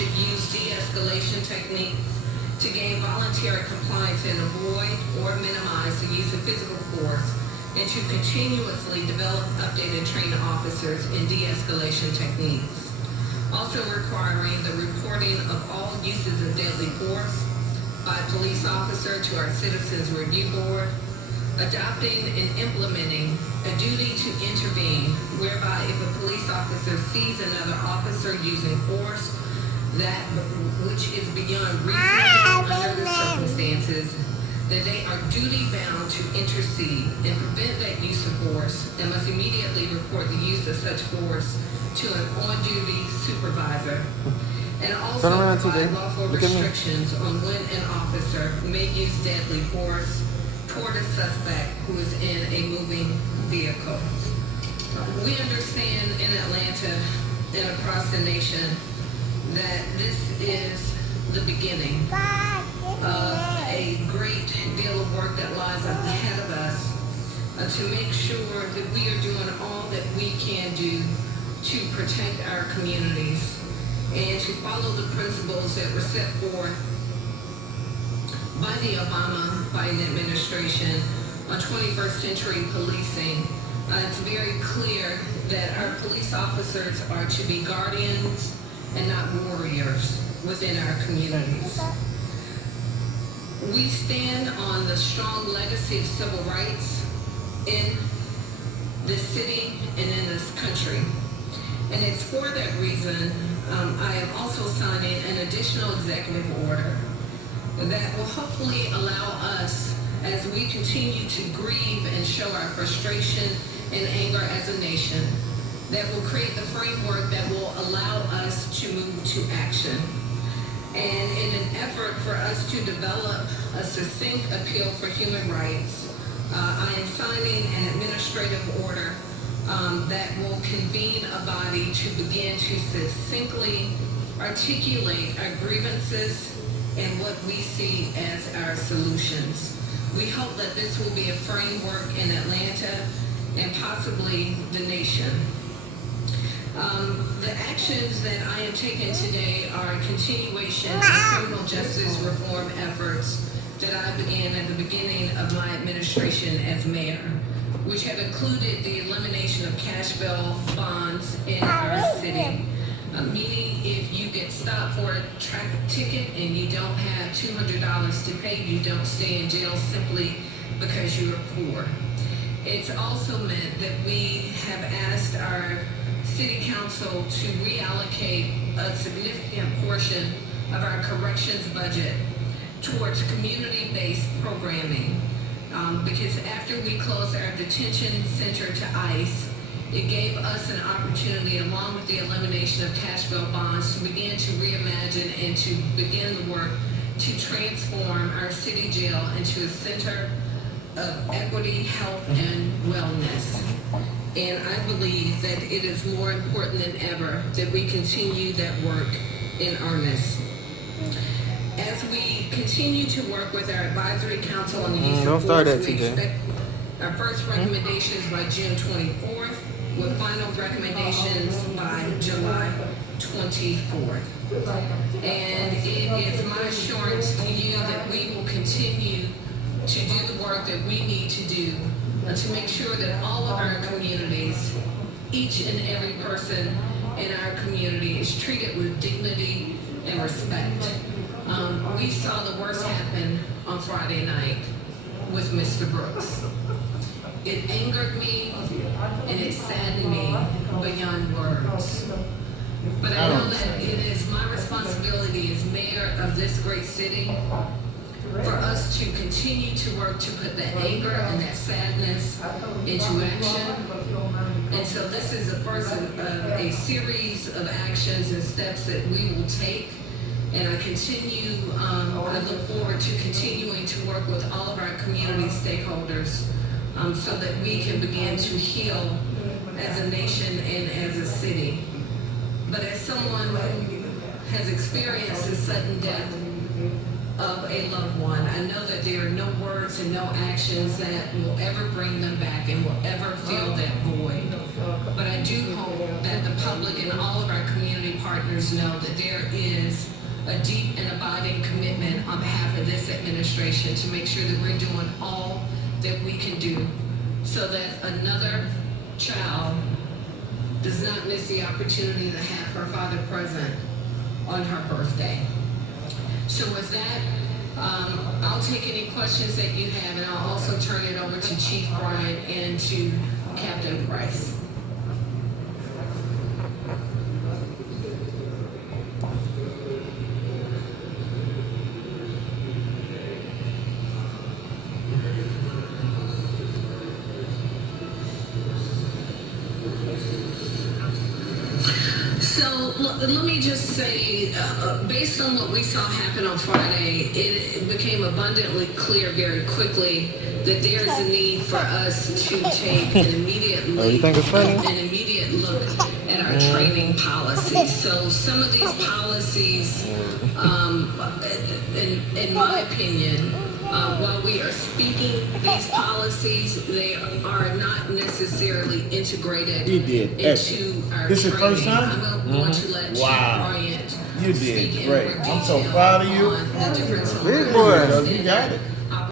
should use de-escalation techniques to gain voluntary compliance and avoid or minimize the use of physical force, and to continuously develop, update, and train officers in de-escalation techniques. Also requiring the reporting of all uses of deadly force by a police officer to our Citizens Review Board, adopting and implementing a duty to intervene, whereby if a police officer sees another officer using force that which is beyond reasonable under the circumstances, that they are duty bound to intercede and prevent that use of force, and must immediately report the use of such force to an on-duty supervisor, and also provide lawful restrictions on when an officer may use deadly force toward a suspect who is in a moving vehicle. We understand in Atlanta and across the nation that this is the beginning of a great deal of work that lies ahead of us to make sure that we are doing all that we can do to protect our communities and to follow the principles that were set forth by the Obama-Biden administration on 21st century policing. It's very clear that our police officers are to be guardians and not warriors within our communities. We stand on the strong legacy of civil rights in this city and in this country. And it's for that reason I am also signing an additional executive order that will hopefully allow us, as we continue to grieve and show our frustration and anger as a nation, that will create the framework that will allow us to move to action. And in an effort for us to develop a succinct appeal for human rights, I am signing an administrative order that will convene a body to begin to succinctly articulate our grievances and what we see as our solutions. We hope that this will be a framework in Atlanta and possibly the nation. The actions that I am taking today are a continuation of criminal justice reform efforts that I began at the beginning of my administration as mayor, which have included the elimination of cash bail bonds in our city. Meaning if you get stopped for a traffic ticket and you don't have $200 to pay, you don't stay in jail simply because you are poor. It's also meant that we have asked our City Council to reallocate a significant portion of our corrections budget towards community-based programming. Because after we closed our detention center to ICE, it gave us an opportunity, along with the elimination of cash bail bonds, to begin to reimagine and to begin the work to transform our city jail into a center of equity, health, and wellness. And I believe that it is more important than ever that we continue that work in earnest. As we continue to work with our advisory council on the use of force, we expect our first recommendations by June 24th, with final recommendations by July 24th. And it is my assurance to you that we will continue to do the work that we need to do to make sure that all of our communities, each and every person in our community, is treated with dignity and respect. We saw the worst happen on Friday night with Mr. Brooks. It angered me and it saddened me beyond words. But I know that it is my responsibility as mayor of this great city for us to continue to work to put that anger and that sadness into action. And so this is the first of a series of actions and steps that we will take. And I look forward to continuing to work with all of our community stakeholders so that we can begin to heal as a nation and as a city. But as someone who has experienced the sudden death of a loved one, I know that there are no words and no actions that will ever bring them back and will ever fill that void. But I do hope that the public and all of our community partners know that there is a deep and abiding commitment on behalf of this administration to make sure that we're doing all that we can do so that another child does not miss the opportunity to have her father present on her birthday. So with that, I'll take any questions that you have, and I'll also turn it over to Chief Bryant and to Captain Price. So let me just say, based on what we saw happen on Friday, it became abundantly clear very quickly that there's a need for us to take an immediate look, at our training policies. So some of these policies, in my opinion, while we are speaking these policies, they are not necessarily integrated into our This is training. first time? I'm going to let Chief Bryant You speak did in great. more I'm so detail proud of you. on the difference of Big where boy, we you stand. got it.